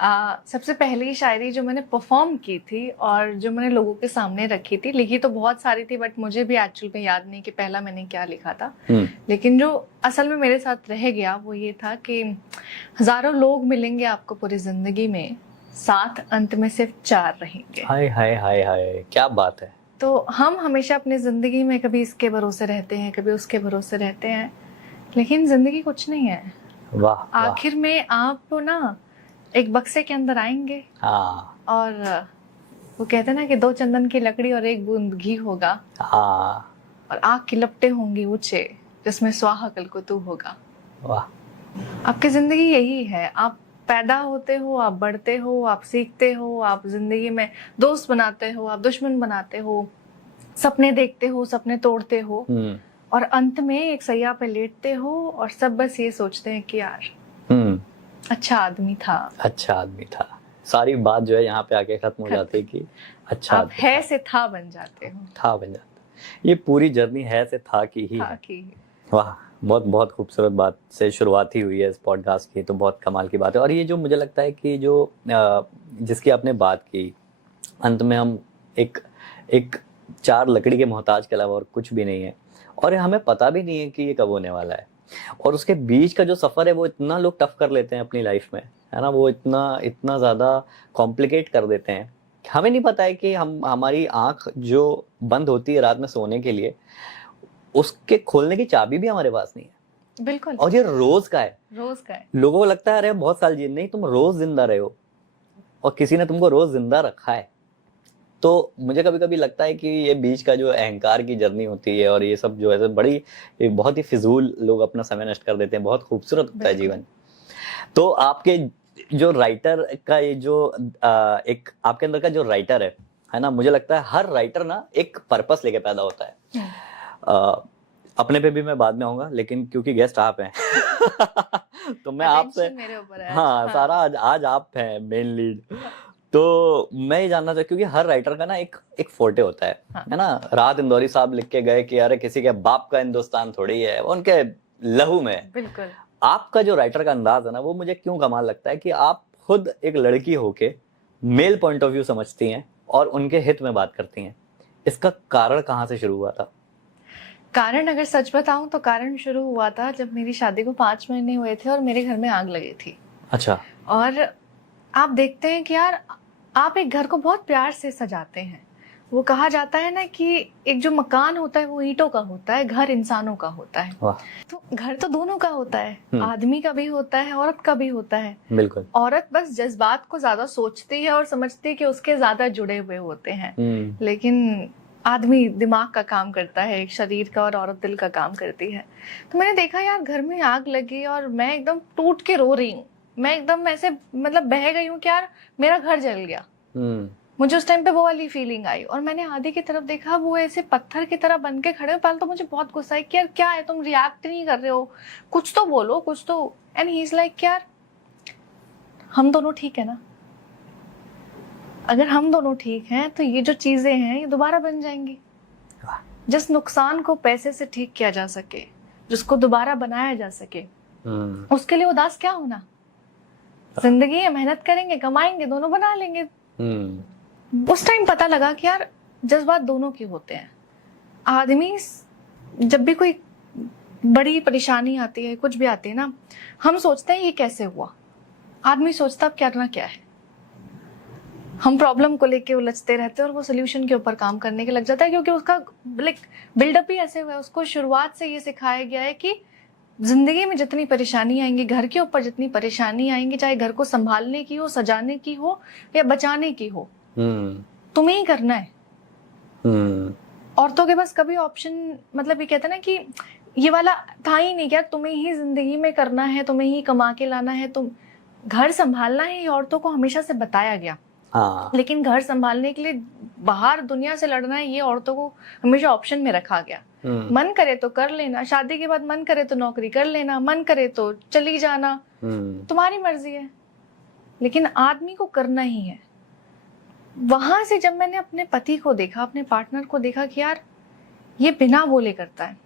सबसे पहली शायरी जो मैंने परफॉर्म की थी और जो मैंने लोगों के सामने रखी थी, लिखी तो बहुत सारी थी बट मुझे भी एक्चुअल में याद नहीं कि पहला मैंने क्या लिखा था। लेकिन जो असल में मेरे साथ रह गया वो ये था कि हजारों लोग मिलेंगे आपको पूरी जिंदगी में, साथ अंत में सिर्फ 4 रहेंगे। हाय हाय हाय हाय, क्या बात है। तो हम हमेशा अपनी जिंदगी में कभी इसके भरोसे रहते हैं, कभी उसके भरोसे रहते हैं, लेकिन जिंदगी कुछ नहीं है। वाह, आखिर में आप ना एक बक्से के अंदर आएंगे। हाँ। और वो कहते हैं ना कि 2 चंदन की लकड़ी और 1 बूंद घी होगा। हाँ। और आग की लपटें होंगी ऊंचे, जिसमें स्वाहा कल को तू होगा। वाह। आपकी जिंदगी यही है, आप पैदा होते हो, आप बढ़ते हो, आप सीखते हो, आप जिंदगी में दोस्त बनाते हो, आप दुश्मन बनाते हो, सपने देखते हो, सपने तोड़ते हो, और अंत में एक सैया पे लेटते हो और सब बस ये सोचते हैं कि यार अच्छा आदमी था, अच्छा आदमी था। सारी बात जो है यहाँ पे आके खत्म हो जाती है कि अच्छा आप है से था बन जाते हो। था बन जाते। ये पूरी जर्नी है से था की ही है। वाह, बहुत बहुत खूबसूरत बात से शुरुआत ही हुई है इस पॉडकास्ट की, तो बहुत कमाल की बात है। और ये जो मुझे लगता है कि जो जिसकी आपने बात की, अंत में हम एक 4 लकड़ी के मोहताज के अलावा और कुछ भी नहीं है, और हमें पता भी नहीं है कि ये कब होने वाला है। और उसके बीच का जो सफर है वो इतना लोग टफ कर लेते हैं अपनी लाइफ में, है ना, वो इतना ज्यादा कॉम्प्लिकेट कर देते हैं। हमें नहीं पता है कि हमारी आंख जो बंद होती है रात में सोने के लिए, उसके खोलने की चाबी भी हमारे पास नहीं है। बिल्कुल। और ये रोज का है। लोगों को लगता है अरे बहुत साल जी, नहीं, तुम रोज जिंदा रहे हो और किसी ने तुमको रोज जिंदा रखा है। तो मुझे कभी कभी लगता है कि ये बीच का जो अहंकार की जर्नी होती है और ये सब जो है बड़ी बहुत ही फिजूल, लोग अपना समय नष्ट कर देते हैं। बहुत खूबसूरत होता है जीवन। तो आपके जो राइटर का ये जो एक आपके अंदर का जो राइटर है ना, मुझे लगता है हर राइटर ना एक पर्पस लेके पैदा होता है। अपने पे भी मैं बाद में आऊंगा, लेकिन क्योंकि गेस्ट आप हैं तो मैं आपसे हाँ सारा आज आप हैं मेन लीड। तो मैं ये जानना चाहता, क्योंकि हर राइटर का ना एक फोर्टे होता है ना। राहत इंदौरी साहब लिख के गए कि अरे किसी के बाप का हिंदुस्तान थोड़ी है, उनके लहू में। बिल्कुल। आपका जो राइटर का अंदाज है ना, वो मुझे क्यों कमाल लगता है कि आप खुद एक लड़की होके मेल पॉइंट ऑफ व्यू समझती हैं और उनके हित में बात करती हैं। इसका कारण कहाँ से शुरू हुआ था? कारण अगर सच बताऊं तो कारण शुरू हुआ था जब मेरी शादी को 5 महीने हुए थे और मेरे घर में आग लगी थी। अच्छा। और आप देखते हैं कि यार आप एक घर को बहुत प्यार से सजाते हैं। वो कहा जाता है ना कि एक जो मकान होता है वो ईंटों का होता है, घर इंसानों का होता है। तो घर तो दोनों का होता है, आदमी का भी होता है, औरत का भी होता है। बिल्कुल। औरत बस जज्बात को ज्यादा सोचती है और समझती है कि उसके ज्यादा जुड़े हुए होते हैं, लेकिन आदमी दिमाग का काम करता है, एक शरीर का, और औरत दिल का काम करती है। तो मैंने देखा यार घर में आग लगी और मैं एकदम टूट के रो रही हूँ। मैं एकदम ऐसे मतलब बह गई हूँ कि यार मेरा घर जल गया। मुझे उस टाइम पे वो वाली फीलिंग आई और मैंने आदि की तरफ देखा, वो ऐसे पत्थर की तरह बन के खड़े हो। पहले तो मुझे बहुत गुस्सा है कि यार क्या है, तुम रिएक्ट नहीं कर रहे हो, कुछ तो बोलो, कुछ तो। एंड ही इज लाइक यार हम दोनों ठीक है ना, अगर हम दोनों ठीक हैं तो ये जो चीजें हैं ये दोबारा बन जाएंगी। जिस नुकसान को पैसे से ठीक किया जा सके, जिसको दोबारा बनाया जा सके, उसके लिए उदास क्या होना। जिंदगी है, मेहनत करेंगे, कमाएंगे, दोनों बना लेंगे। उस टाइम पता लगा कि यार जज्बात दोनों के होते हैं। आदमी जब भी कोई बड़ी परेशानी आती है, कुछ भी आती है ना, हम सोचते हैं ये कैसे हुआ। आदमी सोचता अब करना क्या है। हम प्रॉब्लम को लेके उलझते रहते हैं और वो सोल्यूशन के ऊपर काम करने के लग जाता है, क्योंकि उसका बिल्डअप ही ऐसे हुआ है। उसको शुरुआत से ये सिखाया गया है कि जिंदगी में जितनी परेशानी आएंगी, घर के ऊपर जितनी परेशानी आएंगी, चाहे घर को संभालने की हो, सजाने की हो या बचाने की हो, तुम्हें ही करना है। औरतों के पास कभी ऑप्शन, मतलब ये कहते हैं ना कि ये वाला था ही नहीं, क्या तुम्हें ही जिंदगी में करना है, तुम्हें ही कमा के लाना है, तुम घर संभालना है, ये औरतों को हमेशा से बताया गया। लेकिन घर संभालने के लिए बाहर दुनिया से लड़ना है, ये औरतों को हमेशा ऑप्शन में रखा गया। मन करे तो कर लेना, शादी के बाद मन करे तो नौकरी कर लेना, मन करे तो चली जाना, तुम्हारी मर्जी है, लेकिन आदमी को करना ही है। वहां से जब मैंने अपने पति को देखा, अपने पार्टनर को देखा कि यार ये बिना बोले करता है,